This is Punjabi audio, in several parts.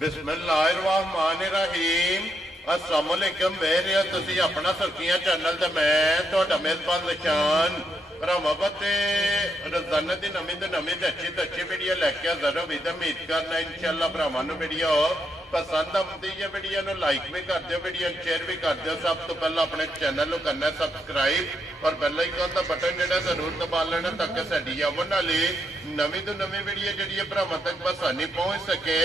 बिस्मिल्लाहिर्रहमानिर्रहीम अस्सलाम वालेकुम वेरे तुसी अपना सुर्खियां चैनल ते मैं तुहाडा मेजबान निशान भरावां ते रोजाना दी नवीं अच्छी वीडियो लैके हाज़र होई ते उम्मीद करना इंशाअल्लाह भरावां नूं वीडियो पसंद आती है। वीडियो नूं लाइक भी कर दिओ, वीडियो शेयर भी कर दिओ। सब तो पहले अपने चैनल नूं करना सबसक्राइब और बेल आइकन का बटन जिहड़ा जरूर दबा लेना ताकि साडी आवन वाली नवीं तो नवीं वीडियो जिहड़ी भरावां तक आसानी पहुंच सके।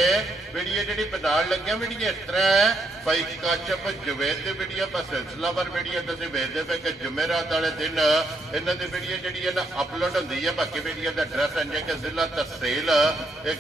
वीडियो जिहड़ी बनाउण लगे वीडियो इस तरह है भाई काशिफ जुबैर की वीडियो पर सिलसिलावार वीडियो तुसीं वेखदे पे कि जुमेरात वाले दिन इन्हां दी वीडियो जिहड़ी है ना अपलोड होंदी है। बाकी वीडियो का एड्रैस है कि जिला तहसील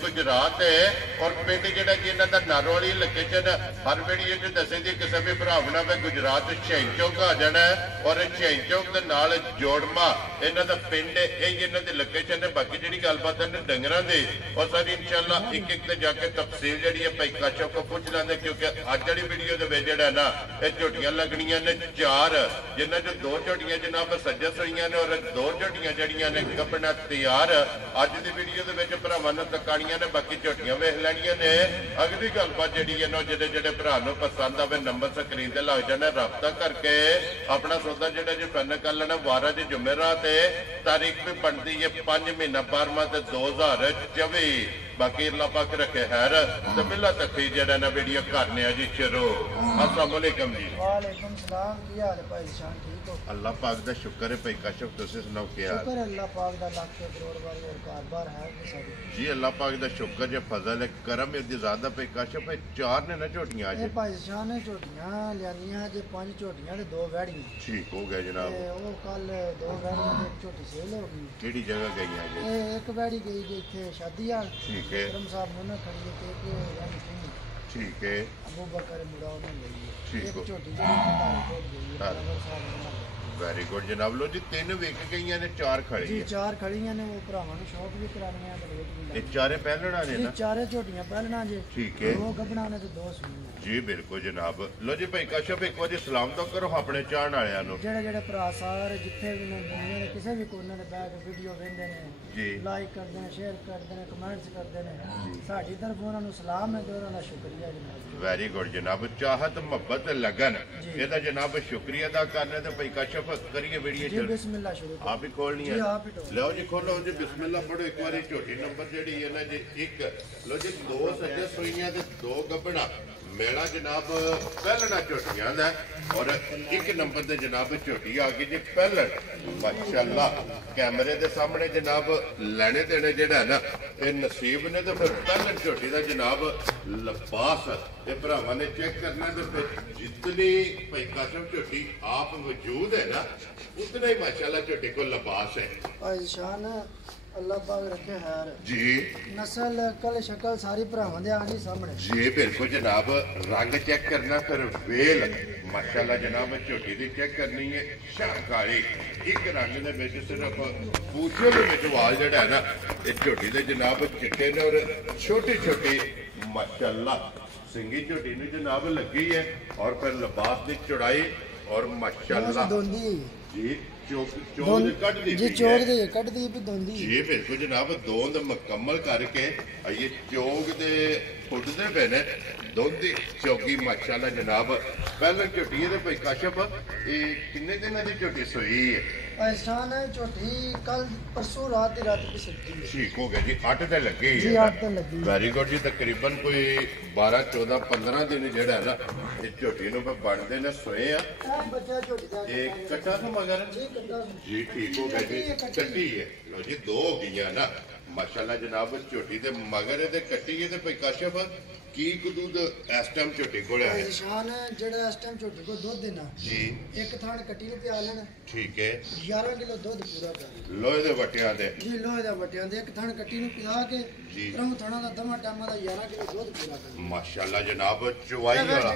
गुजरात है और पिंड जिहड़ा कि इन्हां दा नारोवाली लोकेशन हर वीडियो च दसी दी किसी भी भरावना में गुजरात शहीद चौक आ जाना है और शहीद चौक के नाल जोड़मा इन्हां दा पिंड है इन्हां दी लोकेशन है। बाकी जिहड़ी गलबात है डंगरां दी और सारी इंशाअल्लाह एक एक ते जाके तफसील जिहड़ी है भाई काशिफ को पूछ लेंगे क्योंकि अज जिहड़ी वीडियो दे विच जिहड़ा ना ये झोटियां लगणियां ने चार जिन्हां च दो झोटियां जनाब सजस होईयां ने और दो झोटियां जिहड़ियां ने कपड़ा तैयार अज दी वीडियो दे विच भरावां नूं तकाणियां ने। बाकी झोटियां वेख लैणियां ने। अगली गलबात जिहड़ी है ना जिहड़े भरा नूं पसंद आवे नंबर स्क्रीन ते लग जाना राबता करके अपना सौदा जिहड़ा जी फाइनल कर लेना। वारा जी जुमेरात है तारीख भी बनती है 5 महीना 12वां 2024। बाकी अल्लाह पाक रखे खैर तो बिल्ला तक जरा ना वीडियो करने जी शुरू। अस्सलाम वालेकुम जी। वालेकुम सलाम। की हाल है भाई शान ठीक हो? अल्लाह पाक दा शुक्र है भाई काशिफ तुसी सुनाओ क्या हाल? शुक्र अल्लाह पाक दा लाख करोड़ बार और कारबार है साडी जी। अल्लाह पाक दा शुक्र जे फजल है करम इदी ज़्यादा भाई काशिफ भाई चार ने ना झोटियां आज भाई शान ने झोटियां लियानियां जे 5 झोटियां ते 2 वैड़ियां ठीक हो गया जनाब। वो कल 2 वैड़ियां ते एक झोटी सेल हो गई। केड़ी जगह गई आज? एक वैड़ी गई जे इथे शादी हाल ठीक है करम साहब ने ना खड़ी के यानी ठीक है अबू बकर मुड़ा ने लई है ठीक हो। एक झोटी जे खंडार को गई है करम साहब ने। वेरी गुड जनाब। लो जी 3 विक गई ने 4 खड़ी जी है। 4 खड़ियां ने वो भरावां नु शौक भी करानियां ते रेट भी ये चारे पहलना ने ना? चारे झोटियां पहलना जे ठीक है 2 गबना ने ते 2 सुनियां जी बिल्कुल जनाब। लो जी भाई काशिफ एक बार सलाम तो करो अपने चाहण वालियां नु। जेड़े भरा सारे जिथे भी ने दुनिया दे किसी भी कोने ते बैठ के वीडियो वेंदे ने जी लाइक करदे ने शेयर करदे ने कमेंट्स करदे ने साडी तरफ उन्हां नु सलाम है ते उन्हां दा शुक्रिया जनाब। वेरी गुड जनाब। चाहत मोहब्बत लगन ਇਹਦਾ जनाब शुक्रिया अदा करने तो भाई काशिफ करिए वीडियो जी बिस्मिल्लाह शुरू आप ही खोलनी है? जी आप ही तो लो जी खोलो जी बिस्मिल्लाह पढ़ो एक बार झोटी नंबर जेडी है ना जी 1 लो जी 2 सज्जे सुइयां ते 2 गबड़ा मेला जनाब पहलना झोटियां दा और 1 नंबर ते जनाब झोटी आ गई जी पहलन माशाअल्लाह कैमरे दे सामने जनाब लेने देने जेड़ा है ना ये नसीब ने तो फिर पहलन झोटी दा जनाब लिबास ये भरावां ने चेक करना तो फिर जितनी भाई काशिफ झोटी आप वजूद है ना उतना ही माशाअल्लाह झोटी को लिबास है। भाई शान अल्लाह पाक रखे खैर जी नस्ल कल शक्ल सारी भरावां दे आंदी सामने जी बिल्कुल जनाब। रंग चेक करना फिर वेल माशाअल्लाह जनाब झोटी दी चेक करनी है शाहकारी एक रंग दे विच सिर्फ पूछे दे विच वाल जेड़ा है ना ये झोटी दे जनाब चिट्टे ने और छोटी छोटी माशाअल्लाह सिंगी झोटी ने जनाब लगी है और फिर लिबास की चौड़ाई और माशाअल्लाह जी चौक कट दी जी चौक दे कट दी भी दोंदी जी बिल्कुल जनाब। दोंद मुकम्मल करके ये चौक दे फुटदे पे ने दोंदी चौकी माशाअल्लाह जनाब। पहले झोटी दे भाई काशिफ ये किन्ने दिन दी झोटी सोई है? ऐसा है झोटी कल परसों रात दी रात की सब्जी ठीक हो गया जी 8 ते लगे जी 8 ते लगी। वेरी गुड जी। तकरीबन कोई 12 14 15 दिन जेड़ा है ना ये झोटी नु बनदे ने सोए आ बच्चा झोटी दा एक कट्टा तो मगर जी ठीक हो गया जी कट्टी है। लो जी 2 हो गई ना माशाअल्लाह जनाब झोटी दे मगर ते कट्टी है ते भाई काशिफ की दूध इस टाइम झोटी को है निशान जेड़ा इस टाइम झोटी को दूध देना जी एक थान कट्टी ने पिया लेना ठीक है 11 किलो दूध पूरा कर लोहे दे वटियां दे जी लोहे दा वटियां दे एक थान कट्टी ने पिया के जी रंग थाना दा दमा टामा दा 11 किलो दूध पूरा कर माशाअल्लाह जनाब। चुवाई वाला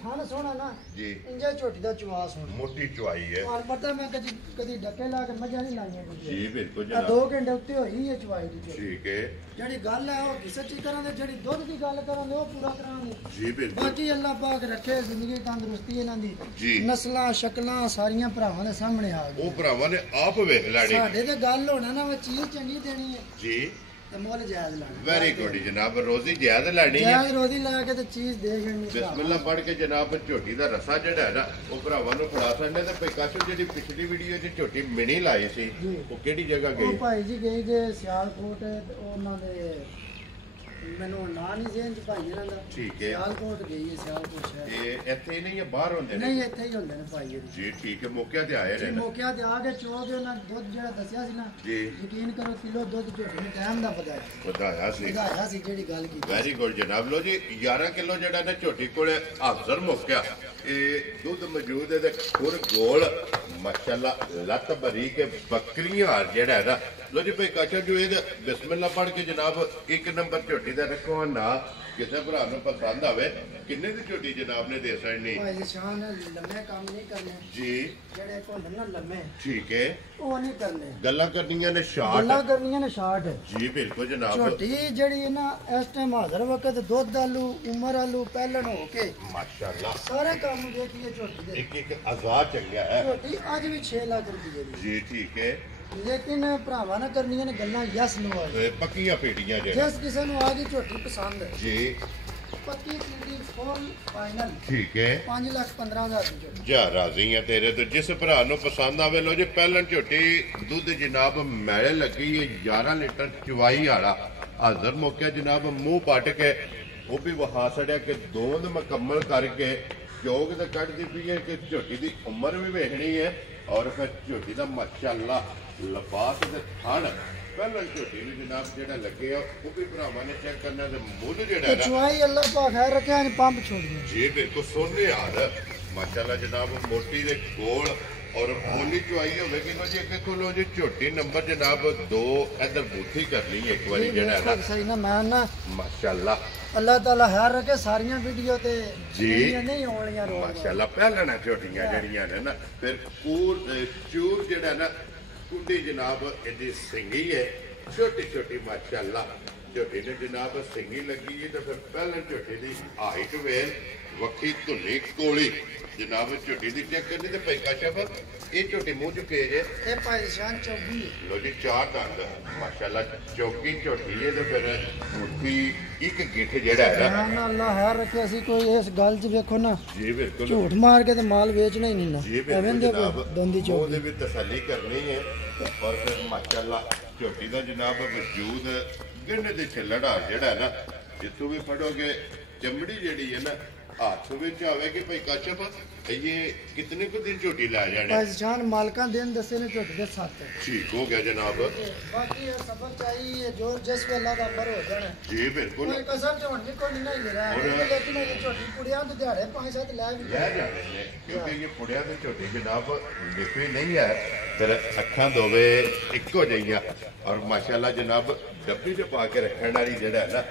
थान सोना ना जी इंजा झोटी दा चुवा सोना मोटी चुवाई है और पता मैं कदी डके ला के मजा नहीं लाईया जी बिल्कुल जनाब। 2 घंटे उत्ते होई है चुवाई दी ठीक है जेड़ी गल है वो सच्ची करांदे जेड़ी दूध दी गल करांदे वो पूरा करांदे जी बिल्कुल। बाकी अल्लाह पाक रखे जिंदगी तंदुरुस्ती इन्हां दी जी नस्लां शक्लां सारियां भरावां दे सामने आ गई। वो भरावां ने आप वेख लैनी साडे ते गल होना ना वो चीज चंगी देनी है जी ਤੇ ਮੁੱਲ ਜਾਇਜ਼ ਲੈਣਾ। ਵੈਰੀ ਗੁੱਡ ਜਨਾਬ, ਰੋਜ਼ੀ ਜਾਇਜ਼ ਲੈਣੀ ਹੈ, ਜਾਇਜ਼ ਰੋਜ਼ੀ ਲੈ ਕੇ ਤੇ ਚੀਜ਼ ਦੇ ਜਾਣੀ। ਬਿਸਮਿਲ੍ਲਾ ਪੜ੍ਹ ਕੇ ਜਨਾਬ ਝੋਟੀ ਦਾ ਰਸਾ ਜਿਹੜਾ ਹੈ ਨਾ ਉਹ ਭਰਾਵਾਂ ਨੂੰ ਫੜਾ ਸਕਦੇ। ਤੇ ਪਿਕਾਚੋ ਜਿਹੜੀ ਪਿਛਲੀ ਵੀਡੀਓ 'ਚ ਝੋਟੀ ਮਿਣੀ ਲਾਈ ਸੀ ਉਹ ਕਿਹੜੀ ਜਗ੍ਹਾ ਉਹ ਗਈ? ਭਾਈ ਜੀ ਗਈ ਜੇ ਸਿਆਲਕੋਟ, ਤੇ ਉਹਨਾਂ ਦੇ ਮੈਨੂੰ ਨਾਂ ਨਹੀਂ ਜ਼ਿਹਨ 'ਚ ਭਾਈ ਇਹਨਾਂ ਦਾ। ਠੀਕ ਹੈ, ਸਿਆਲਕੋਟ ਗਈ ਹੈ, ਸਿਆਲਕੋਟ ਸ਼ਹਿਰ। ਇਹ ਇੱਥੇ ਹੀ ਨਹੀਂ ਹੈ, ਬਾਹਰ ਹੁੰਦੇ ਨੇ? ਨਹੀਂ, ਇੱਥੇ ਹੀ ਹੁੰਦੇ ਨੇ ਭਾਈ ਜੀ ਠੀਕ ਹੈ, ਮੌਕਿਆਂ ਤੇ ਆਏ ਜੀ। ਨੇ। ਮੌਕਿਆਂ ਤੇ ਆ ਕੇ ਚੋ ਕੇ ਉਹਨਾਂ ਦੁੱਧ ਜਿਹੜਾ ਦੱਸਿਆ ਸੀ ਨਾ, ਜੀ ਯਕੀਨ ਕਰੋ ਕਿਲੋ ਦੁੱਧ ਝੋਟੀ ਨੇ ਟਾਈਮ ਦਾ ਵਧਾਇਆ ਵਧਾਇਆ ਸੀ। ਵਧਾਇਆ ਸੀ ਜਿਹੜੀ ਗੱਲ ਕੀਤੀ। ਵੈਰੀ ਗੁੱਡ ਜਨਾਬ। ਲੋ ਜੀ 11 ਕਿਲੋ ਜਿਹੜਾ ਨਾ ਝੋਟੀ ਕੋਲੇ ਹਾਜ਼ਰ ਮੁੱਕਿਆ। ਇਹ ਦੁੱਧ ਮੌਜੂਦ ਹੈ ਤੇ ਖੁਰ ਗੋਲ ਮਾਸ਼ਾਅੱਲਾ ਲੱਤ ਭਰੀ ਕੇ ਬੱਕਰੀਆਂ ਜਿਹੜਾ ਹੈ ਨਾ। ਲੋ ਜੀ ਭਾਈ ਕਾਚਾ ਜੋ ਇਹ ਬਿਸਮਿਲ੍ਲਾ ਪੜ੍ਹ ਕੇ ਜਨਾਬ 1 ਨੰਬਰ ਝੋਟੀ ਦਾ ਰੱਖੋ ਨਾ, ਕਿਸੇ ਭਰਾ ਨੂੰ ਪਸੰਦ ਆਵੇ। ਕਿੰਨੇ ਦੀ ਝੋਟੀ ਜਨਾਬ ਨੇ ਦੇ ਸਕਣੀ? ਭਾਈ ਜੀ ਸ਼ਾਨ ਲੰਮੇ ਕੰਮ ਨਹੀਂ ਕਰਨੇ ਜੀ ਜਿਹੜੇ ਕੋਲ ਨਾ ਲੰਮੇ, ਠੀਕ ਹੈ, ਉਹ ਨਹੀਂ ਕਰਨੇ। ਗੱਲਾਂ ਕਰਨੀਆਂ ਨੇ ਗੱਲਾਂ ਸ਼ਾਰਟ। ਕਰਨੀਆਂ ਨੇ ਸ਼ਾਰਟ। ਜੀ ਬਿਲਕੁਲ ਜਨਾਬ। ਝੋਟੀ ਜਿਹੜੀ ਹੈ ਨਾ ਇਸ ਟਾਈਮ ਹਾਜ਼ਰ ਵਕਤ ਦੁੱਧ ਆਲੂ ਉਮਰ ਆਲੂ ਪਹਿਲਣ ਹੋ ਕੇ ਮਾਸ਼ਾਅੱਲਾ ਸਾਰੇ ਕੰਮ ਦੇਖੀਏ ਝੋਟੀ ਦੇ। ਇੱਕ ਆਜ਼ਾਦ ਚੰਗਿਆ ਹੈ। ਝੋਟੀ ਅੱਜ ਵੀ 6 ਲੱਖ ਰੁਪਏ ਦੀ। ਜੀ ਠੀਕ ਹੈ, ਲੇਕਿਨ ਭਰਾਵਾਂ ਨਾਲ ਕਰਨੀਆਂ ਨੇ ਗੱਲਾਂ ਯਸ ਨੂੰ ਆ। ਇਹ ਪੱਕੀਆਂ ਪੇਟੀਆਂ ਜੇ ਜਿਸ ਕਿਸੇ ਨੂੰ ਆ ਗਈ ਝੋਟੀ ਪਸੰਦ, ਜੀ ਪੱਕੀ ਪੀੜੀ ਫੁੱਲ ਫਾਈਨਲ ਠੀਕ ਹੈ। 5,15,000 ਦੀ ਝੋਟੀ। ਜਾ ਰਾਜ਼ੀ ਆ ਤੇਰੇ ਤੋਂ, ਜਿਸ ਭਰਾ ਨੂੰ ਪਸੰਦ ਆਵੇ। ਲੋ ਜੀ ਪਹਿਲਾਂ ਝੋਟੀ ਦੁੱਧ ਜਨਾਬ ਮੈਲੇ ਲੱਗੀ ਹੈ 11 ਲੀਟਰ ਚਵਾਈ ਵਾਲਾ ਹਾਜ਼ਰ ਮੌਕਿਆ ਜਨਾਬ। ਮੂੰਹ ਪੱਟ ਕੇ ਉਹ ਵੀ ਵਹਾ ਛੜਿਆ ਕਿ ਦੋਂਦ ਮੁਕੰਮਲ ਕਰਕੇ ਜੋਗ ਤੇ ਕੱਢਦੀ ਪਈ ਹੈ ਕਿ ਝੋਟੀ ਦੀ ਉਮਰ ਵੀ ਵੇਖਣੀ ਹੈ ਔਰ ਫਿਰ ਝੋਟੀ ਦਾ ਮਾਸ਼ਾਅੱਲਾ ਲਿਬਾਸ ਤੇ ਥਣ ਪਹਿਲਾਂ ਝੋਟੀ ਨੂੰ ਜਨਾਬ ਜਿਹੜਾ ਲੱਗੇ ਆ ਉਹ ਵੀ ਭਰਾਵਾਂ ਨੇ ਚੈੱਕ ਕਰਨਾ। ਤੇ ਮੁੱਲ ਜਿਹੜਾ ਤੇ ਨਾ ਚੁਆਈ ਅੱਲਾ ਪਾਕ ਖੈਰ ਰੱਖਿਆ ਨੇ ਪੰਪ ਛੋੜ ਦਿਆ। ਜੀ ਬਿਲਕੁਲ ਸੋਨੇ ਹਾਲ ਮਾਸ਼ਾਅੱਲਾ ਜਨਾਬ, ਮੋਟੀ ਦੇ ਕੋਲ ਔਰ ਬੋਲੀ ਚੁਆਈ ਹੋਵੇਗੀ। ਲੋ ਜੀ ਅੱਗੇ ਕੋਲੋਂ ਜੀ ਝੋਟੀ ਨੰਬਰ ਜਨਾਬ 2 ਇਧਰ ਬੂਥੀ ਕਰਨੀ ਹੈ ਇੱਕ ਵਾਰੀ ਜਿਹੜਾ ਹੈ ਨਾ। ਸਹੀ ਨਾ ਮੈਂ ਨਾ ਮਾਸ਼ਾਅੱਲਾ ਅੱਲਾਹ ਤਾਲਾ ਖੈਰ ਰੱਖੇ ਸਾਰੀਆਂ ਵੀਡੀਓ ਤੇ ਜੀ ਜਿਹੜੀਆਂ ਨਹੀਂ ਆਉਣੀਆਂ ਰੋਜ਼ ਮਾਸ਼ਾਅੱਲਾ ਪਹਿਲਣਾ ਝੋਟੀਆਂ ਜਿਹੜੀਆਂ ਨੇ ਨਾ ਫਿਰ ਚੂਰ ਜਿਹੜਾ ਨਾ ਕੁੰਡੀ ਜਨਾਬ ਇਹਦੀ ਸਿੰਗੀ ਹੈ ਛੋਟੀ ਛੋਟੀ ਮਾਸ਼ਾਅੱਲਾ। ਝੋਟੀ ਨੇ ਜਨਾਬ ਸਿੰਗੀ ਲੱਗੀ ਹੈ ਤੇ ਫਿਰ ਪਹਿਲਾਂ ਝੋਟੀ ਦੀ ਹਾਈਟ ਵੇਲ ਵੱਖੀ ਧੁੰਨੀ ਕੋਲੀ ਜਨਾਬ ਝੋਟੀ ਦੀ ਚੈੱਕ ਕਰਨੀ ਤੇ ਪੈਕਾ ਸ਼ਫਰ ਇਹ ਝੋਟੀ ਮੂੰਹ ਚੁੱਕੇ ਜੇ। ਇਹ ਭਾਈ ਸ਼ਾਨ ਚੌਗੀ ਲੋ ਜੀ 4 ਦੰਦ ਮਾਸ਼ਾਅੱਲਾ ਚੌਕੀ ਝੋਟੀ ਹੈ ਤੇ ਫਿਰ ਮੁੱਠੀ ਇੱਕ ਗਿੱਠ ਜਿਹੜਾ ਹੈ ਨਾ। ਨਾ ਅੱਲਾਹ ਖੈਰ ਰੱਖੇ। ਅਸੀਂ ਕੋਈ ਇਸ ਗੱਲ 'ਚ ਵੇਖੋ ਨਾ ਜੀ ਬਿਲਕੁਲ ਝੂਠ ਮਾਰ ਕੇ ਤੇ ਮਾਲ ਵੇਚਣਾ ਹੀ ਨਹੀਂ ਨਾ। ਜੀ ਐਵੇਂ ਬਿਲਕੁਲ ਦੇ ਜਨਾਬ ਦੰਦੀ ਚੌਗੀ ਉਹਦੇ ਵੀ ਤਸੱਲੀ ਕਰਨੀ ਹੈ ਔਰ ਫਿਰ ਮਾਸ਼ਾਅੱਲਾ ਝੋਟੀ ਦਾ ਜਨਾਬ ਵਜੂਦ ਗਿੰਨੇ ਦੇ ਛੱਲੜਾ ਜਿਹੜਾ ਨਾ ਜਿੱਥੋਂ ਵੀ ਫੜੋਗੇ ਚਮੜੀ ਜਿਹੜੀ ਹੈ ਨਾ ਹੱਥ ਵਿੱਚ ਆਵੇਗੀ ਭਾਈ ਕਾਸ਼ਫ ਇਹ ਕਿਤਨੇ ਕੁ ਦਿਨ ਝੋਟੀ ਲੈ ਜਾਣੇ? ਭਾਈ ਸ਼ਾਨ ਮਾਲਕਾਂ ਦਿਨ ਦੱਸੇ ਨੇ ਝੋਟੀ ਦੇ 7। ਠੀਕ ਹੋ ਗਿਆ ਜਨਾਬ। ਬਾਕੀ ਇਹ ਸਬਰ ਚਾਹੀਏ ਜੋ ਜਿਸ ਵੇਲਾ ਦਾ ਅੰਬਰ ਹੋ ਜਾਣਾ। ਜੀ ਬਿਲਕੁਲ ਕੋਈ ਕਸਮ ਝੋਣ ਵੀ ਕੋਈ ਨਹੀਂ ਲੈ ਰਿਹਾ ਲੇਕਿਨ ਇਹ ਝੋਟੀ ਕੁੜੀਆਂ ਦੇ ਦਿਹਾੜੇ 5-7 ਲੈ ਵੀ ਲੈ ਜਾਣੇ ਨੇ ਕਿਉਂਕਿ ਇਹ ਪੁੜਿਆਂ ਦੀ ਝੋਟੀ ਜਨਾਬ ਲਿਖੀ ਨਹੀਂ ਹੈ ਫਿਰ ਅੱਖਾਂ ਦੋਵੇਂ ਇੱਕੋ ਜਿਹੀਆਂ ਔਰ ਮਾਸ਼ਾਅੱਲਾ ਜਨਾਬ ਡੱਬੀ 'ਚ ਪਾ ਕੇ ਰੱਖਣ ਵਾਲੀ ਜਿਹੜਾ ਹੈ ਨਾ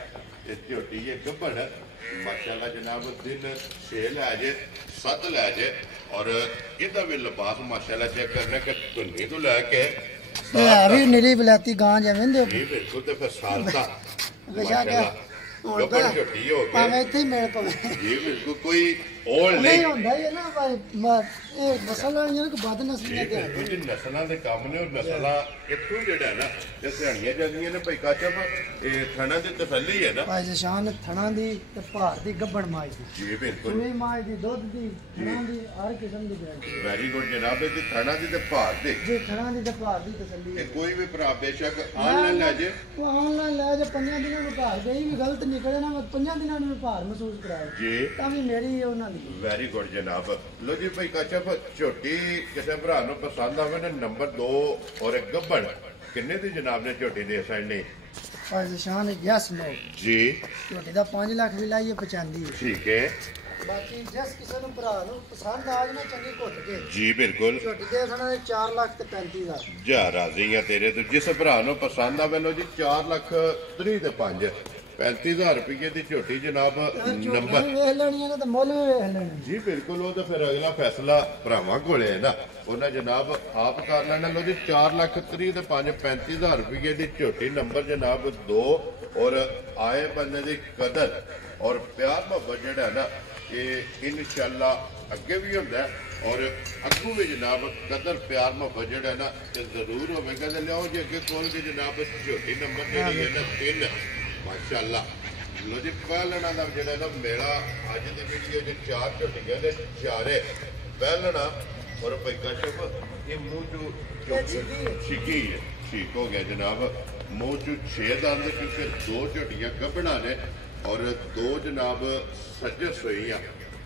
ਇਹ ਝੋਟੀ ਇਹ ਗੱਭਣ ਮਾਸ਼ਾਅੱਲਾ ਜਨਾਬ ਦਿਨ 6 ਲੈ ਜੇ 7 ਲੈ ਜੇ ਔਰ ਇਹਦਾ ਵੀ ਲਿਬਾਸ ਮਾਸ਼ਾਅੱਲਾ ਚੈੱਕ ਕਰਨਾ ਕਿ ਧੁੰਨੀ ਤੋਂ ਲੈ ਕੇ ਇਹ ਵੀ ਨੀਲੀ ਬਲੈਤੀ ਗਾਂ ਜਿਵੇਂ ਦੇ ਇਹ ਬਿਲਕੁਲ ਤੇ ਫਿਰ ਸਾਲਤਾ ਮਾਸ਼ਾਅੱਲਾ ਹੁਣ ਗੱਭਣ ਝੋਟੀ ਹੋ ਭਾਵੇਂ ਗਈ ਇੱਥੇ ਹੀ ਮਿਲ ਪਵੇ। ਇਹ ਬਿਲਕੁਲ ਕੋਈ ਓਲ ਨਹੀਂ ਨਹੀਂ। ਹੁੰਦਾ ਹੀ ਹੈ ਨਾ ਭਾਈ ਇਹ ਨਸਲ ਵਾਲੀਆਂ ਨੂੰ ਵੱਧ ਨਸਲੀਆਂ ਤੇ ਇਹ ਕੁਝ ਨਸਲਾਂ ਦੇ ਕੰਮ ਨੇ ਔਰ ਨਸਲਾਂ ਇੱਥੋਂ ਜਿਹੜਾ ਨਾ ਇਹ ਸਿਆਣੀਆਂ ਜਾਂਦੀਆਂ ਨੇ ਭਾਈ ਕਾਚਾ ਇਹ ਥਣਾ ਦੀ ਤਸੱਲੀ ਹੈ ਨਾ। ਭਾਈ ਸ਼ਾਨ ਥਣਾ ਦੀ ਤੇ ਭਾਰ ਦੀ ਗੱਬਣ ਮਾਈ ਦੀ ਜੀ ਬਿਲਕੁਲ ਸੂਈ ਮਾਈ ਦੀ ਦੁੱਧ ਦੀ ਥਣਾ ਦੀ ਹਰ ਕਿਸਮ ਦੀ ਗਾਰੰਟੀ ਵੈਰੀ ਗੁੱਡ ਜਨਾਬ ਇਹਦੀ ਥਣਾ ਦੀ ਤੇ ਭਾਰ ਦੇ ਜੇ ਥਣਾ ਦੀ ਤੇ ਭਾਰ ਦੀ ਤਸੱਲੀ ਹੈ। ਇਹ ਕੋਈ ਵੀ ਭਰਾ ਬੇਸ਼ੱਕ ਆਨਲਾਈਨ ਲੈ ਜੇ ਉਹ ਆਨਲਾਈਨ ਲੈ ਜੇ 5 ਦਿਨਾਂ ਨੂੰ ਭਾਰ ਗਈ ਵੀ ਗਲਤ ਨਿਕਲੇ ਨਾ ਮੈਂ 5 ਦਿਨਾਂ ਨੂੰ ਭਾਰ ਮਹਿਸੂਸ ਕਰਾਇਆ ਜੀ ਤਾਂ ਵੀ ਮੇਰੀ ਉਹਨਾਂ ਦੀ ਵੈਰੀ ਗੁੱਡ ਜਨਾਬ। ਲੋ ਜੀ ਭਾਈ ਕਾਚਾ ਝੋਟੀ ਕਿਸੇ ਭਰਾ ਨੂੰ ਪਸੰਦ ਆਵੇ ਨਾ ਨੰਬਰ 2 ਔਰ ਇੱਕ ਗੱਬੜ ਕਿੰਨੇ ਦੀ ਜਨਾਬ ਨੇ ਝੋਟੀ ਦੇ ਸਾਈਡ ਭਾਈ ਸ਼ਾਨ ਯਸ ਨੋ ਜੀ ਝੋਟੀ ਦਾ 5 ਲੱਖ ਵੀ ਲਾਈਏ 95 ਠੀਕ ਹੈ ਬਾਕੀ ਜਿਸ ਕਿਸੇ ਨੂੰ ਭਰਾ ਨੂੰ ਪਸੰਦ ਆ ਜਾਏ ਨਾ ਚੰਗੀ ਘੁੱਟ ਕੇ ਜੀ ਬਿਲਕੁਲ ਝੋਟੀ ਦੇ ਸਣਾ 4 ਲੱਖ ਤੇ 35 ਦਾ ਜਾ ਰਾਜ਼ੀ ਆ ਤੇਰੇ ਤੋਂ ਜਿਸ ਭਰਾ ਨੂੰ ਪਸੰਦ ਆਵੇ ਲੋ ਜੀ 4 ਲੱਖ 3 ਤੇ 5 35,000 ਰੁਪਏ ਦੀ ਝੋਟੀ ਜਨਾਬ ਨੰਬਰ ਵੇਖ ਲੈਣੀਆਂ ਨੇ ਤੇ ਮੁੱਲ ਵੀ ਵੇਖ ਲੈਣੇ ਜੀ ਬਿਲਕੁਲ ਉਹ ਤਾਂ ਫਿਰ ਅਗਲਾ ਫੈਸਲਾ ਭਰਾਵਾਂ ਕੋਲੇ ਹੈ ਨਾ ਉਹਨਾਂ ਜਨਾਬ ਆਪ ਕਰ ਲੈਣਾ। ਲੋ ਜੀ 4 ਲੱਖ 30 ਤੇ 5 35,000 ਰੁਪਏ ਦੀ ਝੋਟੀ ਨੰਬਰ ਜਨਾਬ 2 ਔਰ ਆਏ ਬੰਦੇ ਦੀ ਕਦਰ ਔਰ ਪਿਆਰ ਮੁਹੱਬਤ ਜਿਹੜਾ ਨਾ ਇਹ ਇਨਸ਼ਾਅੱਲਾ ਅੱਗੇ ਵੀ ਹੁੰਦਾ ਔਰ ਅੱਗੂ ਵੀ ਜਨਾਬ ਕਦਰ ਪਿਆਰ ਮੁਹੱਬਤ ਜਿਹੜਾ ਨਾ ਤੇ ਜ਼ਰੂਰ ਹੋਵੇਗਾ। ਤੇ ਲਿਆਓ ਜੀ ਅੱਗੇ ਕੋਲ ਕੇ ਜਨਾਬ ਝੋਟੀ ਨੰਬਰ ਜਿਹੜੀ ਹੈ ਨਾ 3 ਮਾਸ਼ਾਅੱਲਾ। ਲੋ ਜੀ ਪਹਿਲਣਾ ਦਾ ਜਿਹੜਾ ਨਾ ਮੇਰਾ ਅੱਜ ਦੀ ਵੀਡੀਓ 'ਚ 4 ਝੋਟੀਆਂ ਦੇ ਚਾਰੇ ਪਹਿਲਣਾ ਔਰ ਪੈਕਸ਼ਪ ਇਹ ਮੂੰਹ ਚੋਂ ਛਿੱਕੀ ਹੈ, ਠੀਕ ਹੋ ਗਿਆ ਜਨਾਬ। ਮੂੰਹ ਚੋਂ 6 ਦੰਦ ਕਿਉਂਕਿ 2 ਝੋਟੀਆਂ ਗੱਭਣਾ ਨੇ ਔਰ 2 ਜਨਾਬ ਸੱਜਰ ਸੋਈਆਂ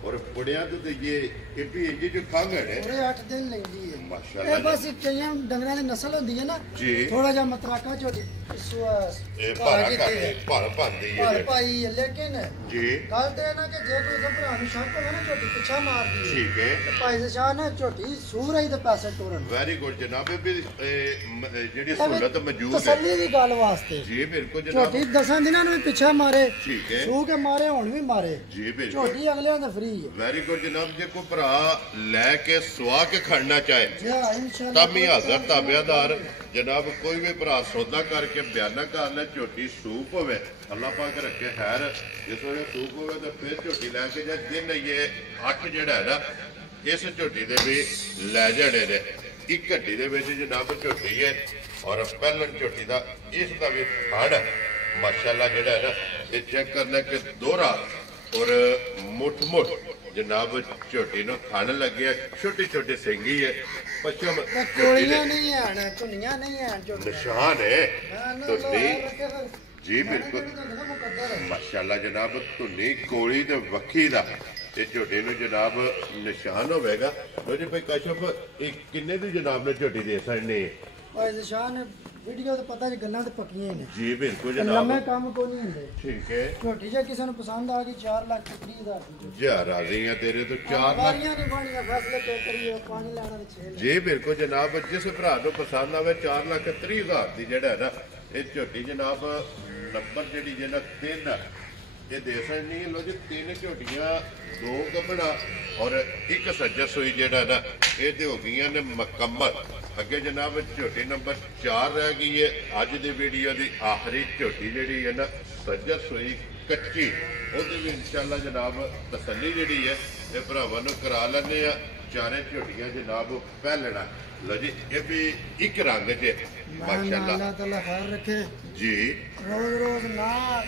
ਔਰ ਬੁੜਿਆਂ ਤੋਂ ਦਈਏ ਇਹ ਵੀ ਇੰਜ ਜੋ ਖੰਘ ਹੈ ਪੂਰੇ 8 ਦਿਨ ਲੈਂਦੀ ਹੈ ਮਾਸ਼ਾਅੱਲਾ। ਇਹ ਬਸ ਕਈਆਂ ਡੰਗਰਾਂ ਦੀ ਨਸਲ ਹੁੰਦੀ ਹੈ ਨਾ ਜੀ ਥੋੜਾ ਜਿਹਾ ਮਤਰਾਕਾ ਝੋਟੀ ਇਹ ਭਾਰਾ ਕਰਦੇ ਭਰ ਪਾਉਂਦੀ ਹੈ ਪਰ ਭਾਈ ਲੇਕਿਨ ਜੀ ਗੱਲ ਤੇ ਨਾ ਕਿ ਜੇ ਕੋਈ ਭਰਾ ਨੂੰ ਸ਼ੱਕ ਹੋਵੇ ਨਾ ਝੋਟੀ ਪਿੱਛਾ ਮਾਰਦੀ ਹੈ ਠੀਕ ਹੈ। ਤੇ ਭਾਈ ਜ਼ਸ਼ਾਨ ਨੇ ਝੋਟੀ ਸੂਰ ਆਈ ਤੇ ਪੈਸੇ ਟੋਰਨ ਵੈਰੀ ਗੁੱਡ ਜਨਾਬ। ਇਹ ਵੀ ਜਿਹੜੀ ਸਹੂਲਤ ਮੌਜੂਦ ਹੈ ਤਸੱਲੀ ਦੀ ਗੱਲ ਵਾਸਤੇ ਜੀ ਬਿਲਕੁਲ ਜਨਾਬ। ਝੋਟੀ 10 ਦਿਨਾਂ ਨੂੰ ਵੀ ਪਿੱਛਾ ਮਾਰੇ ਠੀਕ ਹੈ ਸੂ ਕੇ ਮਾਰੇ ਹੁਣ ਵੀ ਮਾਰੇ ਜੀ ਬਿਲਕੁਲ ਝੋਟੀ ਅਗਲਿਆਂ ਦਾ ਫ੍ਰੀ ਹੈ। ਵੈਰੀ ਗੁੱਡ ਜਨਾਬ। ਜੇ ਕੋਈ ਭਰਾ ਲੈ ਕੇ ਸਵਾ ਕੇ ਖੜਨਾ ਚਾਹੇ ਜੀ ਹਾਂ ਇਨਸ਼ਾਅੱਲਾ ਤਾਂ ਵੀ ਹਾਜ਼ਰ ਤਾਬਿਆਦਾਰ ਜਨਾਬ। ਕੋਈ ਵੀ ਭਰਾ ਸੌਦਾ ਕਰਕੇ ਬਿਆਨਾ ਕਰ ਲੈ ਝੋਟੀ ਸੂਪ ਹੋਵੇ ਅੱਲਾਹ ਪਾਕ ਰੱਖੇ ਖੈਰ ਜਿਸ ਵੇਲੇ ਸੂਪ ਹੋਵੇ ਤਾਂ ਫਿਰ ਝੋਟੀ ਲੈ ਕੇ ਜਾਂ ਦਿਨ ਇਹ 8 ਜਿਹੜਾ ਹੈ ਨਾ ਇਸ ਝੋਟੀ ਦੇ ਵੀ ਲੈ ਜਾਣੇ ਨੇ। ਇੱਕ ਘੱਟੀ ਦੇ ਵਿੱਚ ਜਨਾਬ ਝੋਟੀ ਹੈ ਔਰ ਪਹਿਲਣ ਝੋਟੀ ਦਾ ਇਸ ਦਾ ਵੀ ਫੜ ਮਾਸ਼ਾਅੱਲਾ ਜਿਹੜਾ ਹੈ ਨਾ ਇਹ ਚੈੱਕ ਕਰਨਾ ਕਿ ਦੋਹਰਾ ਔਰ ਮੁੱਠ ਜਨਾਬ ਝੋਟੀ ਨੂੰ ਖਾਣ ਲੱਗਿਆ। ਛੋਟੀ ਛੋਟੀ ਸਿੰਗੀ ਹੈ ਪਛਮ ਕੋਲੀਆਂ ਨਹੀਂ ਆਣ ਧੁਨੀਆਂ ਨਹੀਂ ਆਣ ਝੋਟੀ ਨਿਸ਼ਾਨ ਹੈ ਧੁੰਨੀ ਜੀ ਬਿਲਕੁਲ ਮੁਕੱਦਰ ਮਾਸ਼ਾਅੱਲਾ ਜਨਾਬ। ਧੁੰਨੀ ਕੋਲੀ ਤੇ ਵੱਖੀ ਦਾ ਇਹ ਝੋਟੀ ਨੂੰ ਜਨਾਬ ਨਿਸ਼ਾਨ ਹੋਵੇਗਾ। ਲੋ ਜੀ ਭਾਈ ਕਸ਼ਫ ਇਹ ਕਿੰਨੇ ਦੀ ਜਨਾਬ ਨੇ ਝੋਟੀ ਦੇ ਸਕਣੇ ਭਾਈ ਜ਼ਸ਼ਾਨ ਵੀਡੀਓ ਤੇ ਪਤਾ ਜੀ ਗੱਲਾਂ ਤੇ ਪੱਕੀਆਂ ਹੀ ਨੇ ਜੀ ਬਿਲਕੁਲ ਲੰਮੇ ਜਨਾਬ। ਕੰਮ ਕੋ ਨਹੀਂ ਹੁੰਦੇ ਠੀਕ ਹੈ ਝੋਟੀ ਜੇ ਕਿਸੇ ਨੂੰ ਪਸੰਦ ਆ ਗਈ 4,30,000 ਦੀ ਜਾ ਰਾਜ਼ੀ ਆ ਤੇਰੇ ਤੋਂ 4 ਲੱਖ ਵਾਰੀਆਂ ਨਹੀਂ ਬਣੀਆਂ ਫੈਸਲੇ ਤੇ ਕਰੀਏ ਪਾਣੀ ਲੈਣਾ ਤੇ 6 ਜੀ ਬਿਲਕੁਲ ਜਨਾਬ। ਜਿਸ ਭਰਾ ਨੂੰ ਪਸੰਦ ਆਵੇ 4,30,000 ਦੀ ਜਿਹੜਾ ਹੈ ਨਾ ਇਹ ਝੋਟੀ ਜਨਾਬ ਨੰਬਰ ਜਿਹੜੀ ਜਿਹੜਾ 3 ਇਹ ਦੇ ਸਕਣੀ। ਲੋ ਜੀ 3 ਝੋਟੀਆਂ 2 ਗੱਭਣਾ ਔਰ 1 ਸੱਜਰ ਸੋਈ ਜਿਹੜਾ ਨਾ ਇਹ ਤੇ ਹੋ ਗਈਆਂ ਨੇ ਮੁਕੰਮਲ। ਅੱਗੇ ਜਨਾਬ ਝੋਟੀ ਨੰਬਰ 4 ਰਹਿ ਗਈ ਹੈ ਅੱਜ ਦੀ ਵੀਡੀਓ ਦੀ ਆਖਰੀ ਝੋਟੀ ਜਿਹੜੀ ਹੈ ਨਾ ਸੱਜਰ ਸੋਈ ਕੱਚੀ ਉਹਦੀ ਵੀ ਇਨਸ਼ਾਅੱਲਾ ਜਨਾਬ ਤਸੱਲੀ ਜਿਹੜੀ ਹੈ ਇਹ ਭਰਾਵਾਂ ਨੂੰ ਕਰਾ ਲੈਂਦੇ ਆ। ਚਾਰੇ ਝੋਟੀਆਂ ਜਨਾਬ ਪਹਿਲਣਾ। ਲੋ ਜੀ ਇਹ ਵੀ ਇੱਕ ਰੰਗ 'ਚ ਮਾਸ਼ਾਅੱਲਾ ਅੱਲਾਹ ਤਾਲਾ ਖੈਰ ਰੱਖੇ ਜੀ ਰੋਜ਼ ਨਾ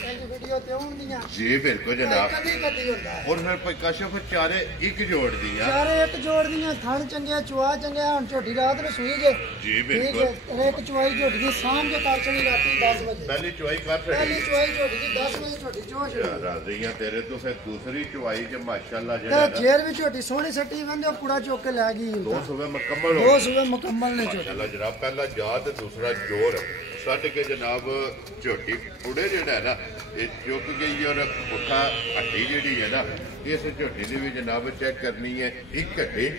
ਇਹ ਵੀਡੀਓ ਤੇ ਆਉਂਦੀਆਂ ਜੀ ਬਿਲਕੁਲ ਜਨਾਬ। ਕਦੀ ਹੁੰਦਾ ਔਰ ਫਿਰ ਪ੍ਰਕਾਸ਼ਫ ਚਾਰੇ ਇੱਕ ਜੋੜਦੀ ਆ ਚਾਰੇ ਇੱਕ ਜੋੜਦੀਆਂ ਥਣ ਚੰਗਿਆ ਚੁਆ ਚੰਗਿਆ। ਹੁਣ ਝੋਟੀ ਰਾਤ ਨੂੰ ਸੂਈ ਜੇ ਜੀ ਠੀਕ ਬਿਲਕੁਲ ਹੈ ਇੱਕ ਚੁਆਈ ਝੋਟੀ ਦੀ ਸਾਂਭ ਕੇ ਕਾਚਣੀ ਰਾਤੀ 10 ਵਜੇ ਪਹਿਲੀ ਚੁਆਈ ਕਰ ਪਹਿਲੀ ਛੱਡੀ ਚੁਆਈ ਝੋਟੀ ਦੀ 10 ਵਜੇ ਝੋਟੀ ਚੋਸ਼ ਰਾਜ਼ੀਆਂ ਤੇਰੇ ਤੋਂ ਫਿਰ ਦੂਸਰੀ ਚੁਆਈ ਚ ਮਾਸ਼ਾਅੱਲਾ ਤੇ ਜਿਹੜਾ ਨਾ ਜੇਰ ਵੀ ਝੋਟੀ ਸੋਹਣੀ ਸੱਟੀ ਵੰਦੇ ਉਹ ਕੁੜਾ ਚੁੱਕ ਕੇ ਲੈ ਗਈ 2 ਸੂਬੇ ਮੁਕੰਮਲ ਹੋ ਦੋ ਸੂਬੇ ਮੁਕੰਮਲ ਨੇ ਝੋਟੀ ਮਾਸ਼ਾਅੱਲਾ ਜਨਾਬ। ਪਹਿਲਾ ਯਾਦ ਤੇ ਦੂਸਰਾ ਜੋਰ ਛੱਡ ਕੇ ਜਨਾਬ ਝੋਟੀ ਪੁੜੇ ਜਿਹੜਾ ਹੈ ਨਾ ਇਹ ਚੁੱਕ ਗਈ ਔਰ ਪੁੱਠਾ ਹੱਡੀ ਜਿਹੜੀ ਹੈ ਨਾ ਇਸ ਝੋਟੀ ਦੀ ਵੀ ਜਨਾਬ ਚੈੱਕ ਕਰਨੀ ਹੈ ਇੱਕ ਹੱਡੀ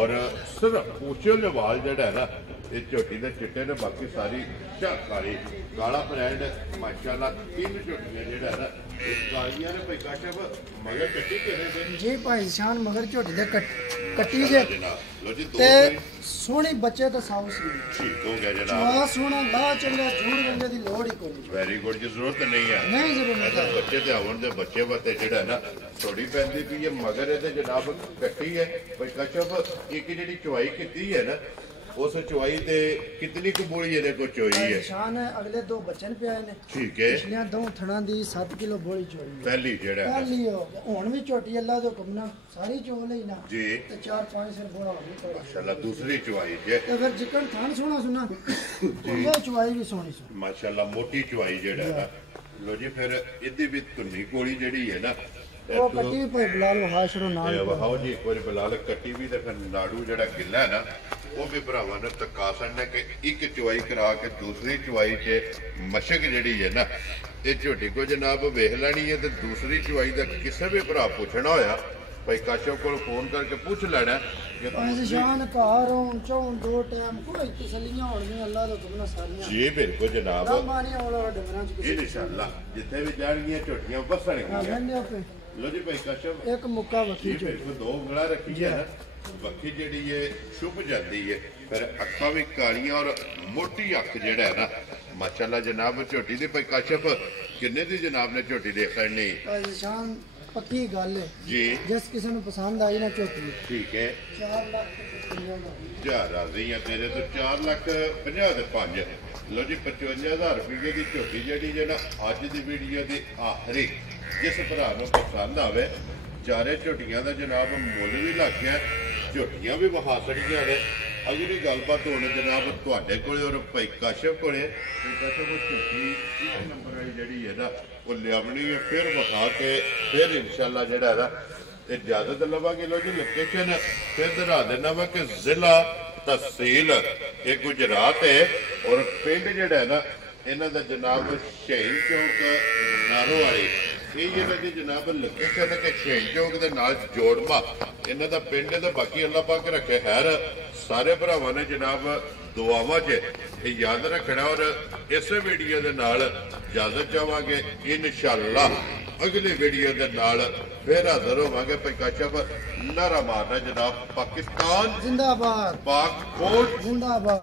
ਔਰ ਸਿਰਫ ਉੱਚੇ ਲਵਾਲ ਜਿਹੜਾ ਹੈ ਨਾ ਇਹ ਝੋਟੀ ਦੇ ਚਿੱਟੇ ਨੇ ਬਾਕੀ ਸਾਰੀ ਝਾਕਾਰੀ ਕਾਲਾ ਬ੍ਰਾਂਡ ਮਾਸ਼ਾਅੱਲਾ। 3 ਝੋਟੀਆਂ ਜਿਹੜਾ ਹੈ ਨਾ ਇਹ ਕਾਲੀਆਂ ਨੇ ਭਾਈ ਕਾਸ਼ਫ ਮਗਰ ਕੱਟੀ ਕਿਹਨੇ ਦੇ ਜੀ ਭਾਈ ਸ਼ਾਨ ਮਗਰ ਝੋਟੀ ਦੇ ਕੱਟੀ ਜੇ ਜਨਾਬ। ਲੋ ਜੀ 2 ਤੇ ਸੋਹਣੀ ਬੱਚੇ ਤਾਂ ਸਾਊ ਸੀ ਠੀਕ ਹੋ ਗਿਆ ਜਨਾਬ। ਚਵਾ ਸੋਹਣਾ ਲਾ ਚੰਗਾ ਜੂੜ ਵੰਡੇ ਦੀ ਲੋੜ ਹੀ ਕੋਈ ਨਹੀਂ। ਵੈਰੀ ਗੁੱਡ ਜੀ ਜ਼ਰੂਰਤ ਨਹੀਂ ਹੈ ਨਹੀਂ ਜ਼ਰੂਰ ਇਹਦਾ ਬੱਚੇ ਤੇ ਆਉਣ ਦੇ ਬੱਚੇ ਵਾਸਤੇ ਜਿਹੜਾ ਨਾ ਥੋੜੀ ਪੈਂਦੀ ਵੀ ਇਹ ਮਗਰ ਇਹਦੇ ਜਨਾਬ ਕੱਟੀ ਹੈ ਭਾਈ ਕਸ਼ਫ। ਇੱਕ ਜਿਹੜੀ ਚੁਆਈ ਕੀਤੀ ਹੈ ਨਾ ਉਸ ਚੁਆਈ ਤੇ ਕਿਤਨੀ ਕਬੂਲੀ ਇਹਦੇ ਕੋ ਚੋਈ ਹੈ ਸ਼ਾਨ ਅਗਲੇ 2 ਬੱਚਨ ਪਿਆਏ ਨੇ ਠੀਕ ਹੈ। ਪਿਛਲੀਆਂ 2 ਥਣਾਂ ਦੀ 7 ਕਿਲੋ ਬੋਲੀ ਚੋਈ ਹੈ। ਪਹਿਲੀ ਜਿਹੜਾ ਹੈ ਪਹਿਲੀ ਹੋ ਗਿਆ ਹੁਣ ਵੀ ਝੋਟੀ ਅੱਲਾ ਦੇ ਹੁਕਮ ਨਾਲ ਸਾਰੀ ਚੋ ਲਈ ਨਾ ਜੀ ਤੇ 4-5 ਸਿਰ ਬੋਲਾ ਹੋ ਗਈ ਮਾਸ਼ਾਅੱਲਾ ਦੂਸਰੀ ਚੁਆਈ ਜੇ ਤੇ ਫਿਰ ਜਿਕਣ ਥਣ ਸੋਹਣਾ ਸੁਣਾ ਉਹ ਚੁਆਈ ਵੀ ਸੋਹਣੀ ਸੋਹਣੀ ਮਾਸ਼ਾਅੱਲਾ ਮੋਟੀ ਚੁਆਈ ਜਿਹੜਾ ਹੈ ਨਾ। ਲੋ ਜੀ ਫਿਰ ਇਹਦੀ ਵੀ ਧੁੰਨੀ ਕੋਲੀ ਜਿਹੜੀ ਹੈ ਨਾ ਉਹ ਕੱਟੀ ਵੀ ਭਾਈ ਬਲਾਲ ਹਾਸ਼ਰੋ ਨਾਲ ਵਹਾਓ ਜੀ ਇੱਕ ਵਾਰੀ ਬਲਾਲ ਕੱਟੀ ਵੀ ਤੇ ਫਿਰ ਨਾੜੂ ਜਿਹੜਾ ਗਿੱਲਾ ਹੈ ਨਾ ਉਹ ਵੀ ਭਰਾਵਾਂ ਨੂੰ ਤੱਕਾ ਸਕਣਾ ਕਿ ਇੱਕ ਚੁਆਈ ਕਰਾ ਕੇ ਦੂਸਰੀ ਚੁਆਈ 'ਚ ਮਸ਼ਕ ਜਿਹੜੀ ਹੈ ਨਾ ਇਹ ਝੋਟੀ ਕੋ ਜਨਾਬ ਵੇਖ ਲੈਣੀ ਹੈ। ਤੇ ਦੂਸਰੀ ਚੁਆਈ ਦਾ ਕਿਸੇ ਵੀ ਭਰਾ ਪੁੱਛਣਾ ਹੋਇਆ ਭਾਈ ਕਾਸ਼ਫ ਕੋਲ ਫੋਨ ਕਰਕੇ ਪੁੱਛ ਲੈਣਾ ਕਿ ਭਾਈ ਸ਼ਾਨ ਘਰ ਹੋਣ ਚੋਂ 2 ਟਾਈਮ ਕੋਈ ਤਸੱਲੀਆਂ ਹੋਣਗੀਆਂ ਅੱਲਾ ਦੇ ਹੁਕਮ ਨਾਲ ਸਾਰੀਆਂ ਜੀ ਬਿਲਕੁਲ ਜਨਾਬ। ਰਾਮਾਨੀ ਵਾਲਾ ਡੰਗਰਾਂ ਚ ਇਹ ਇਨਸ਼ਾਅੱਲਾ ਜਿੱਥੇ ਵੀ ਜਾਣਗੀਆਂ ਝੋਟੀਆਂ ਵਸਣਗੀਆਂ। ਕਹਿੰਦੇ ਆਪੇ ਲੋ ਜੀ ਭਾਈ ਕਾਸ਼ਫ ਇੱਕ ਮੁੱਕਾ ਵਕੀ ਜੀ ਚ ਬਿਲਕੁਲ 2 ਉਂਗਲਾਂ ਰੱਖੀ ਹੈ ਨਾ ਵੱਖੀ ਜਿਹੜੀ ਹੈ ਛੁਪ ਜਾਂਦੀ ਹੈ ਫਿਰ ਅੱਖਾਂ ਵੀ ਕਾਲੀਆਂ ਔਰ ਮੋਟੀ ਅੱਖ ਜਿਹੜਾ ਹੈ ਨਾ ਮਾਸ਼ਾਅੱਲਾ ਜਨਾਬ ਝੋਟੀ ਦੀ ਭਾਈ ਕਾਸ਼ਫ ਕਿੰਨੇ ਦੀ ਜਨਾਬ ਨੇ ਝੋਟੀ ਦੇ ਖੜਨੀ ਭਾਈ ਸ਼ਾਨ ਪੱਕੀ ਗੱਲ ਹੈ ਜੀ ਜਿਸ ਕਿਸੇ ਨੂੰ ਪਸੰਦ ਆਈ ਨਾ ਝੋਟੀ ਠੀਕ ਹੈ 4 ਲੱਖ ਤੇ 50 ਦਾ ਜਾ ਰਾਜ਼ੀ ਆ ਤੇਰੇ ਤੋਂ 4,50,000 ਦੇ 5 ਲੋ ਜੀ 55,000 ਰੁਪਏ ਦੀ ਝੋਟੀ ਜਿਹੜੀ ਜਿਹੜਾ ਅੱਜ ਦੀ ਵੀਡੀਓ ਦੀ ਆਖਰੀ ਜਿਸ ਭਰਾ ਨੂੰ ਪਸੰਦ ਆਵੇ ਚਾਰੇ ਝੋਟੀਆਂ ਦਾ ਜਨਾਬ ਮੁੱਲ ਵੀ ਲੱਗ ਗਿਆ ਝੋਟੀਆਂ ਵੀ ਵਹਾ ਸਕਦੀਆਂ ਨੇ ਅਗਲੀ ਗੱਲਬਾਤ ਹੁਣ ਜਨਾਬ ਤੁਹਾਡੇ ਕੋਲੇ ਔਰ ਭਾਈ ਕਾਸ਼ਫ ਕੋਲੇ ਕਾਸ਼ਫ ਉਹ ਝੋਟੀ ਇੱਕ ਨੰਬਰ ਵਾਲੀ ਜਿਹੜੀ ਹੈ ਨਾ ਉਹ ਲਿਆਵਣੀ ਹੈ ਫਿਰ ਵਿਖਾ ਕੇ ਫਿਰ ਇਨਸ਼ਾਅੱਲਾ ਜਿਹੜਾ ਇਹਦਾ ਇਜਾਜ਼ਤ ਲਵਾਂਗੇ ਲੋ ਜੀ ਲੋਕੇਸ਼ਨ ਫਿਰ ਦਿਖਾ ਦੇਣਾ ਵਾ ਕਿ ਜ਼ਿਲ੍ਹਾ ਤਹਿਸੀਲ ਇਹ ਗੁਜਰਾਤ ਹੈ ਔਰ ਪਿੰਡ ਜਿਹੜਾ ਹੈ ਨਾ ਇਹਨਾਂ ਦਾ ਜਨਾਬ ਸ਼ਹੀਦ ਚੌਕ ਨਾਰੋ ਵਾਲੀ ਇਹ ਜਿਹੜਾ ਦੀ ਜਨਾਬ ਲੋਕੇਸ਼ਨ ਹੈ ਕਿ ਸ਼ਹੀਦ ਚੌਕ ਦੇ ਨਾਲ ਜੋੜਵਾ ਇਹਨਾਂ ਦਾ ਪਿੰਡ ਦਾ ਬਾਕੀ ਅੱਲਾਹ ਪਾਕ ਰੱਖੇ ਖੈਰ ਸਾਰੇ ਭਰਾਵਾਂ ਨੇ ਜਨਾਬ ਦੁਆਵਾਂ 'ਚ ਇਹ ਯਾਦ ਰੱਖਣਾ ਔਰ ਇਸੇ ਵੀਡੀਓ ਦੇ ਨਾਲ ਇਜਾਜ਼ਤ ਚਾਹਾਂਗੇ ਇਨਸ਼ਾਅੱਲਾ ਅਗਲੀ ਵੀਡੀਓ ਦੇ ਨਾਲ ਫਿਰ ਹਾਜ਼ਰ ਹੋਵਾਂਗੇ ਭਾਈ ਕਾਸ਼ਫ ਨਾਰਾ ਮਾਰਨਾ ਜਨਾਬ ਪਾਕਿਸਤਾਨ ਜ਼ਿੰਦਾਬਾਦ ਪਾਕ ਕੋਟ ਜ਼ਿੰਦਾਬਾਦ